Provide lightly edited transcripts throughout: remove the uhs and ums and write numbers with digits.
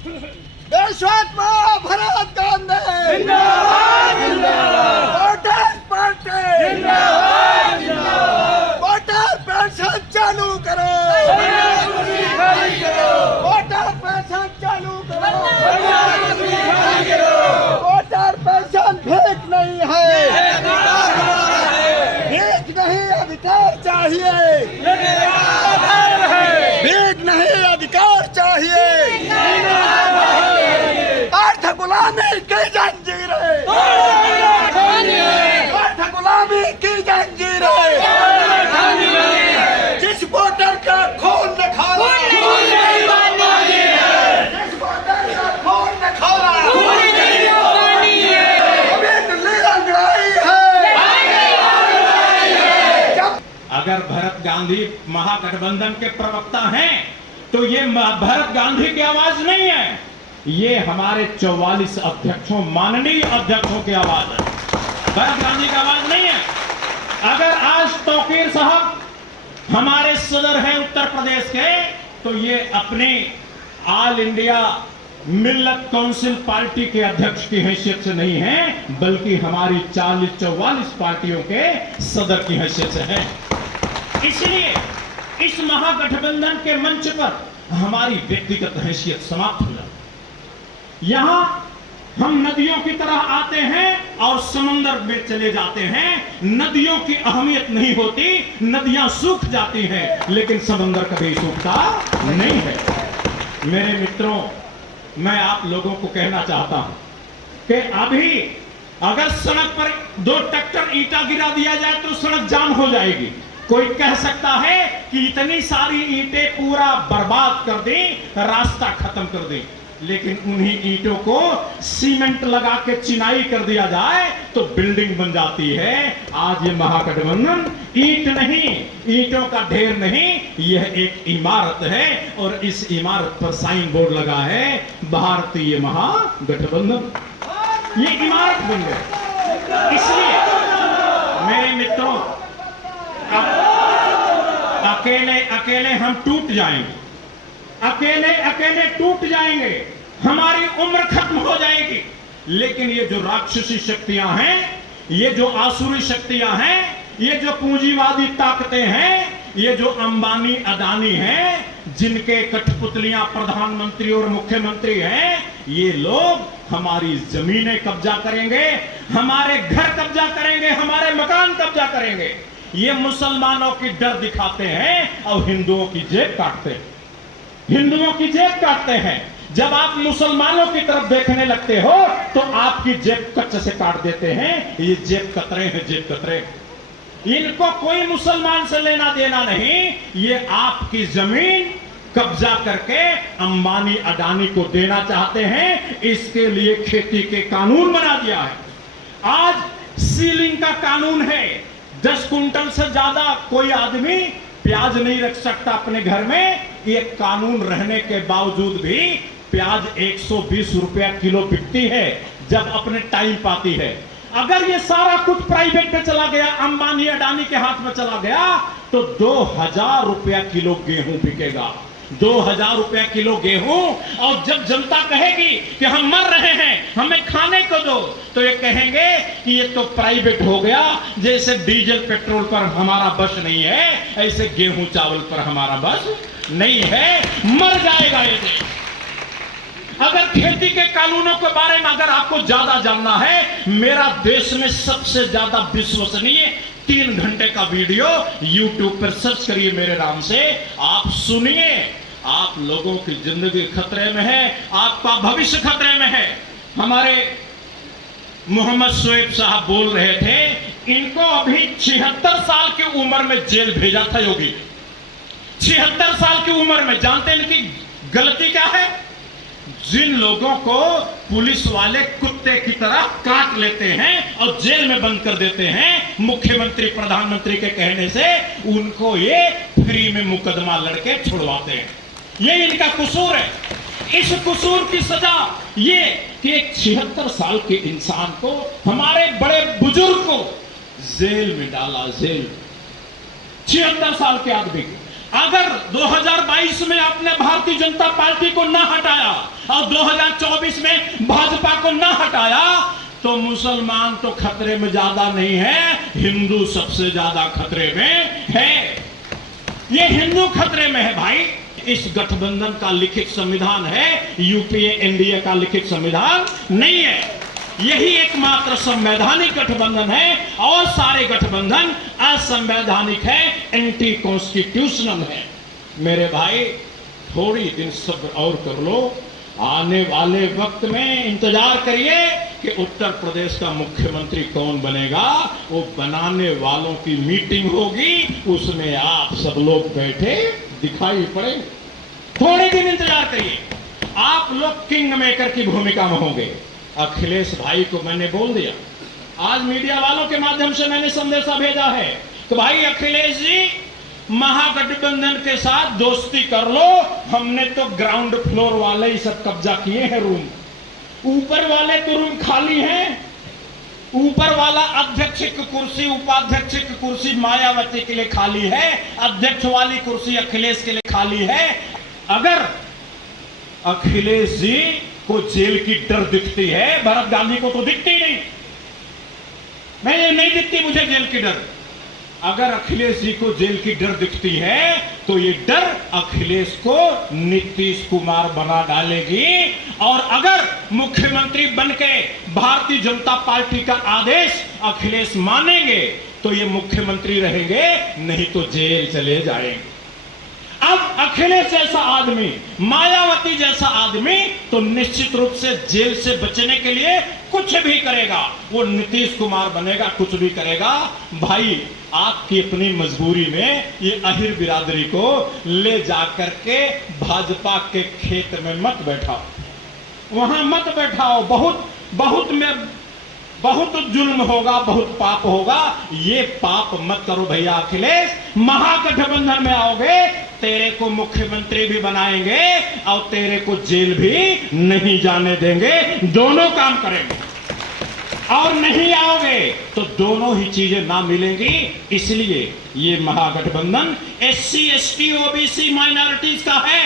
देशात्मा भारत गांधी जिंदाबाद जिंदाबाद voter party जिंदाबाद जिंदाबाद वोटर पेंशन चालू करो वोटर पेंशन चालू करो वोटर पेंशन भीख नहीं है भीख नहीं अधिकार चाहिए भीख नहीं अधिकार चाहिए अर्थ गुलामी की जंजीरें अर्थ गुलामी की जंजीरें जिस वोटर का खून निखारा जिस वोटर का खून निखारा अभी दिल्ली लड़ाई है जब अगर भरत गांधी महागठबंधन के प्रवक्ता हैं तो ये भरत गांधी की आवाज नहीं है, ये हमारे 44 अध्यक्षों माननीय अध्यक्षों की आवाज है, भरत गांधी की आवाज नहीं है। अगर आज तौकीर साहब हमारे सदर हैं उत्तर प्रदेश के, तो ये अपने ऑल इंडिया मिल्लत काउंसिल पार्टी के अध्यक्ष की हैसियत से नहीं है, बल्कि हमारी 40-44 पार्टियों के सदर की हैसियत से है। इसलिए इस महागठबंधन के मंच पर हमारी व्यक्तिगत हैसियत समाप्त हो जाती। यहां हम नदियों की तरह आते हैं और समुद्र में चले जाते हैं। नदियों की अहमियत नहीं होती, नदियां सूख जाती हैं, लेकिन समुद्र कभी सूखता नहीं है। मेरे मित्रों, मैं आप लोगों को कहना चाहता हूं कि अभी अगर सड़क पर 2 ट्रैक्टर ईंटा गिरा दिया जाए तो सड़क जाम हो जाएगी। कोई कह सकता है कि इतनी सारी ईंटें पूरा बर्बाद कर दें, रास्ता खत्म कर दें, लेकिन उन्हीं ईंटों को सीमेंट लगा के चिनाई कर दिया जाए तो बिल्डिंग बन जाती है। आज ये महागठबंधन ईंट नहीं, ईंटों का ढेर नहीं, यह एक इमारत है और इस इमारत पर साइन बोर्ड लगा है भारतीय महागठबंधन। ये इमारत बन गई। इसलिए मेरे मित्रों, अकेले अकेले हम टूट जाएंगे, अकेले अकेले टूट जाएंगे, हमारी उम्र खत्म हो जाएगी। लेकिन ये जो राक्षसी शक्तियां हैं, ये जो आसुरी शक्तियां हैं, ये जो पूंजीवादी ताकतें हैं, ये जो अंबानी अदानी हैं, जिनके कठपुतलियां प्रधानमंत्री और मुख्यमंत्री हैं, ये लोग हमारी जमीनें कब्जा करेंगे, हमारे घर कब्जा करेंगे, हमारे मकान कब्जा करेंगे। ये मुसलमानों की डर दिखाते हैं और हिंदुओं की जेब काटते हैं, हिंदुओं की जेब काटते हैं। जब आप मुसलमानों की तरफ देखने लगते हो तो आपकी जेब कच्चे से काट देते हैं। ये जेब कतरे हैं, जेब कतरे। इनको कोई मुसलमान से लेना देना नहीं, ये आपकी जमीन कब्जा करके अंबानी अडानी को देना चाहते हैं। इसके लिए खेती के कानून बना दिया है। आज सीलिंग का कानून है, 10 कुंटल से ज्यादा कोई आदमी प्याज नहीं रख सकता अपने घर में। ये कानून रहने के बावजूद भी प्याज 120 रुपया किलो बिकती है जब अपने टाइम पाती है। अगर ये सारा कुछ प्राइवेट में चला गया, अंबानी अडानी के हाथ में चला गया, तो 2000 रुपया किलो गेहूं बिकेगा, 2000 रुपया किलो गेहूं। और जब जनता कहेगी कि हम मर रहे हैं, हमें खाने को दो, तो ये कहेंगे कि ये तो प्राइवेट हो गया। जैसे डीजल पेट्रोल पर हमारा बस नहीं है, ऐसे गेहूं चावल पर हमारा बस नहीं है, मर जाएगा ये देश। अगर खेती के कानूनों के बारे में अगर आपको ज्यादा जानना है, मेरा देश में सबसे ज्यादा विश्वसनीय 3 घंटे का वीडियो YouTube पर सर्च करिए मेरे नाम से, आप सुनिए। आप लोगों की जिंदगी खतरे में है, आपका भविष्य खतरे में है। हमारे मोहम्मद शोएब साहब बोल रहे थे, इनको अभी 76 साल की उम्र में जेल भेजा था योगी। 76 साल की उम्र में। जानते हैं इनकी गलती क्या है? जिन लोगों को पुलिस वाले कुत्ते की तरह काट लेते हैं और जेल में बंद कर देते हैं मुख्यमंत्री प्रधानमंत्री के कहने से, उनको ये फ्री में मुकदमा लड़के छुड़वाते हैं। ये इनका कसूर है। इस कसूर की सजा ये कि एक 76 साल के इंसान को, हमारे बड़े बुजुर्ग को जेल में डाला, जेल 76 साल के आदमी। अगर 2022 में आपने भारतीय जनता पार्टी को ना हटाया और 2024 में भाजपा को ना हटाया तो मुसलमान तो खतरे में ज्यादा नहीं है, हिंदू सबसे ज्यादा खतरे में है। ये हिंदू खतरे में है भाई। इस गठबंधन का लिखित संविधान है, यूपीए एनडीए का लिखित संविधान नहीं है। यही एकमात्र संवैधानिक गठबंधन है और सारे गठबंधन असंवैधानिक है, एंटी कॉन्स्टिट्यूशनल है। मेरे भाई थोड़ी दिन सब्र और कर लो, आने वाले वक्त में इंतजार करिए कि उत्तर प्रदेश का मुख्यमंत्री कौन बनेगा। वो बनाने वालों की मीटिंग होगी, उसमें आप सब लोग बैठे दिखाई पड़ेंगे। थोड़े दिन इंतजार करिए, आप लोग किंग मेकर की भूमिका में होंगे। अखिलेश भाई को मैंने बोल दिया, आज मीडिया वालों के माध्यम से मैंने संदेशा भेजा है कि भाई अखिलेश जी महागठबंधन के साथ दोस्ती कर लो। हमने तो ग्राउंड फ्लोर वाले ही सब कब्जा किए हैं रूम, ऊपर वाले तो रूम खाली हैं। ऊपर वाला अध्यक्ष की कुर्सी, उपाध्यक्ष की कुर्सी मायावती के लिए खाली है, अध्यक्ष वाली कुर्सी अखिलेश के लिए खाली है। अगर अखिलेश जी को जेल की डर दिखती है, भरत गांधी को तो दिखती नहीं, नहीं दिखती मुझे जेल की डर। अगर अखिलेश जी को जेल की डर दिखती है तो ये डर अखिलेश को नीतीश कुमार बना डालेगी। और अगर मुख्यमंत्री बनके भारतीय जनता पार्टी का आदेश अखिलेश मानेंगे तो ये मुख्यमंत्री रहेंगे, नहीं तो जेल चले जाएंगे। अब अखिलेश जैसा आदमी, मायावती जैसा आदमी तो निश्चित रूप से जेल से बचने के लिए कुछ भी करेगा। वो नीतीश कुमार बनेगा, कुछ भी करेगा। भाई आपकी अपनी मजबूरी में ये अहिर बिरादरी को ले जाकर के भाजपा के खेत में मत बैठाओ, वहां मत बैठाओ। बहुत जुल्म होगा, बहुत पाप होगा। ये पाप मत करो भैया अखिलेश। महागठबंधन में आओगे, तेरे को मुख्यमंत्री भी बनाएंगे और तेरे को जेल भी नहीं जाने देंगे। दोनों काम करेंगे। और नहीं आओगे तो दोनों ही चीजें ना मिलेंगी। इसलिए ये महागठबंधन SC ST OBC माइनॉरिटीज का है।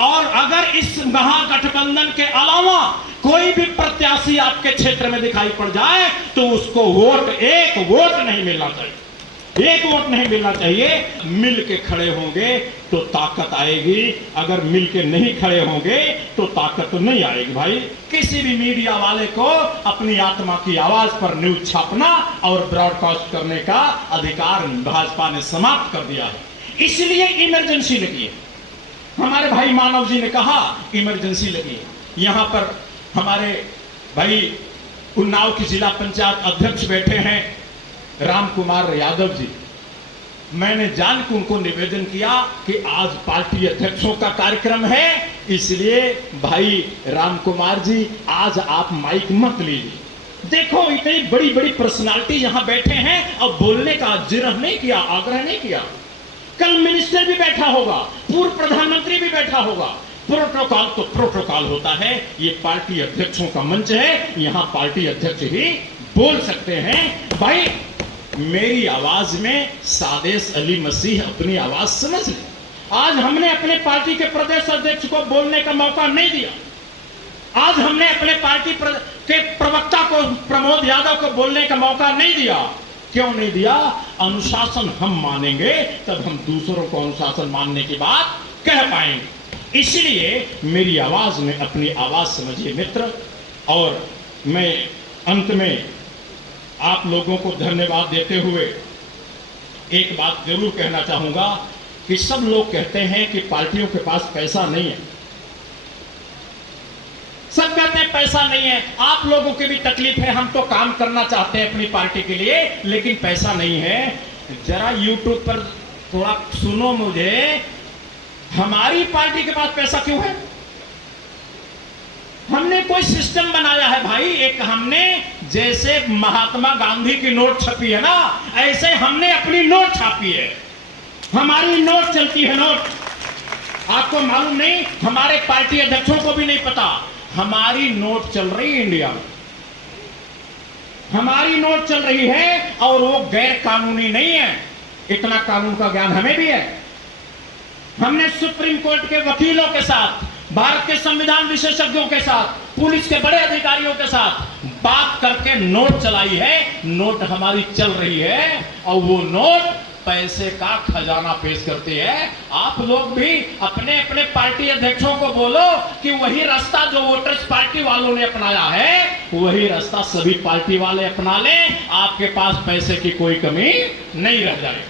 और अगर इस महागठबंधन के अलावा कोई भी प्रत्याशी आपके क्षेत्र में दिखाई पड़ जाए तो उसको वोट, एक वोट नहीं मिलना चाहिए, एक वोट नहीं मिलना चाहिए। मिल के खड़े होंगे तो ताकत आएगी, अगर मिल के नहीं खड़े होंगे तो ताकत तो नहीं आएगी। भाई किसी भी मीडिया वाले को अपनी आत्मा की आवाज पर न्यूज छापना और ब्रॉडकास्ट करने का अधिकार भाजपा ने समाप्त कर दिया है। इसलिए इमरजेंसी लगी है। हमारे भाई मानव जी ने कहा इमरजेंसी लगी है। यहां पर हमारे भाई उन्नाव की जिला पंचायत अध्यक्ष बैठे हैं राम कुमार यादव जी। मैंने जान के उनको निवेदन किया कि आज पार्टी अध्यक्षों का कार्यक्रम है, इसलिए भाई राम कुमार जी आज आप माइक मत लीजिए। देखो इतनी बड़ी बड़ी पर्सनालिटी यहां बैठे हैं और बोलने का जिरह नहीं किया, आग्रह नहीं किया। कल मिनिस्टर भी बैठा होगा, पूर्व प्रधानमंत्री भी बैठा होगा। प्रोटोकॉल तो प्रोटोकॉल होता है, ये पार्टी अध्यक्षों का मंच है, यहां पार्टी अध्यक्ष ही बोल सकते हैं। भाई मेरी आवाज में सादेश अली मसीह अपनी आवाज समझ ले। आज हमने अपने पार्टी के प्रदेश अध्यक्ष को बोलने का मौका नहीं दिया। आज हमने अपने पार्टी के प्रवक्ता को प्रमोद यादव को बोलने का मौका नहीं दिया। क्यों नहीं दिया? अनुशासन हम मानेंगे तब हम दूसरों को अनुशासन मानने की बात कह पाएंगे। इसलिए मेरी आवाज में अपनी आवाज समझिए मित्र। और मैं अंत में आप लोगों को धन्यवाद देते हुए एक बात जरूर कहना चाहूंगा कि सब लोग कहते हैं कि पार्टियों के पास पैसा नहीं है, सब कहते हैं पैसा नहीं है। आप लोगों की भी तकलीफ है, हम तो काम करना चाहते हैं अपनी पार्टी के लिए लेकिन पैसा नहीं है। जरा यूट्यूब पर थोड़ा सुनो मुझे, हमारी पार्टी के पास पैसा क्यों है? हमने कोई सिस्टम बनाया है भाई। एक हमने जैसे महात्मा गांधी की नोट छपी है ना, ऐसे हमने अपनी नोट छापी है। हमारी नोट चलती है, नोट। आपको मालूम नहीं, हमारे पार्टी अध्यक्षों को भी नहीं पता, हमारी नोट चल रही है इंडिया में। हमारी नोट चल रही है और वो गैर कानूनी नहीं है। इतना कानून का ज्ञान हमें भी है। हमने सुप्रीम कोर्ट के वकीलों के साथ, भारत के संविधान विशेषज्ञों के साथ, पुलिस के बड़े अधिकारियों के साथ बात करके नोट चलाई है। नोट हमारी चल रही है और वो नोट पैसे का खजाना पेश करती है। आप लोग भी अपने अपने पार्टी अध्यक्षों को बोलो कि वही रास्ता जो वोटर्स पार्टी वालों ने अपनाया है, वही रास्ता सभी पार्टी वाले अपना लें। आपके पास पैसे की कोई कमी नहीं रह जाए।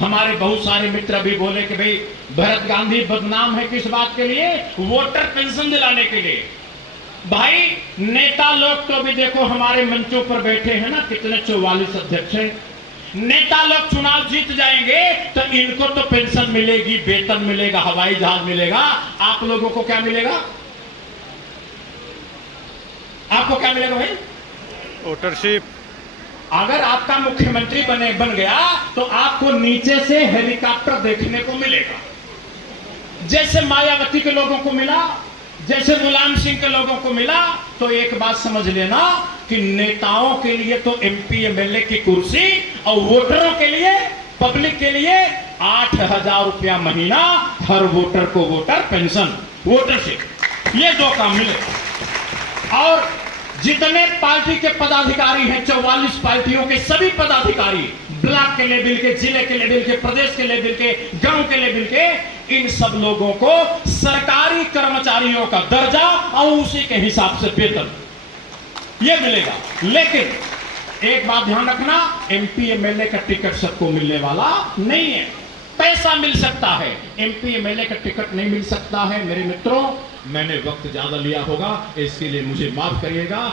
हमारे बहुत सारे मित्र भी बोले कि भाई भरत गांधी बदनाम है किस बात के लिए? वोटर पेंशन दिलाने के लिए। भाई नेता लोग तो भी देखो हमारे मंचों पर बैठे हैं ना, कितने 44 अध्यक्ष हैं। नेता लोग चुनाव जीत जाएंगे तो इनको तो पेंशन मिलेगी, वेतन मिलेगा, हवाई जहाज मिलेगा। आप लोगों को क्या मिलेगा? आपको क्या मिलेगा भाई? वोटरशिप। अगर आपका मुख्यमंत्री बन गया तो आपको नीचे से हेलीकॉप्टर देखने को मिलेगा, जैसे मायावती के लोगों को मिला, जैसे मुलायम सिंह के लोगों को मिला। तो एक बात समझ लेना कि नेताओं के लिए तो एमपी एमएलए की कुर्सी और वोटरों के लिए, पब्लिक के लिए 8,000 रुपया महीना, हर वोटर को वोटर पेंशन, वोटरशिप, ये 2 काम मिले। और जितने पार्टी के पदाधिकारी हैं, 44 पार्टियों के सभी पदाधिकारी, ब्लॉक के लेवल के, जिले के लेवल के, प्रदेश के लेवल के, गांव के लेवल के, इन सब लोगों को सरकारी कर्मचारियों का दर्जा और उसी के हिसाब से वेतन ये मिलेगा। लेकिन एक बात ध्यान रखना, एमपी एमएलए का टिकट सबको मिलने वाला नहीं है। पैसा मिल सकता है, एमपी एमएलए का टिकट नहीं मिल सकता है। मेरे मित्रों, मैंने वक्त ज्यादा लिया होगा, इसके लिए मुझे माफ करिएगा।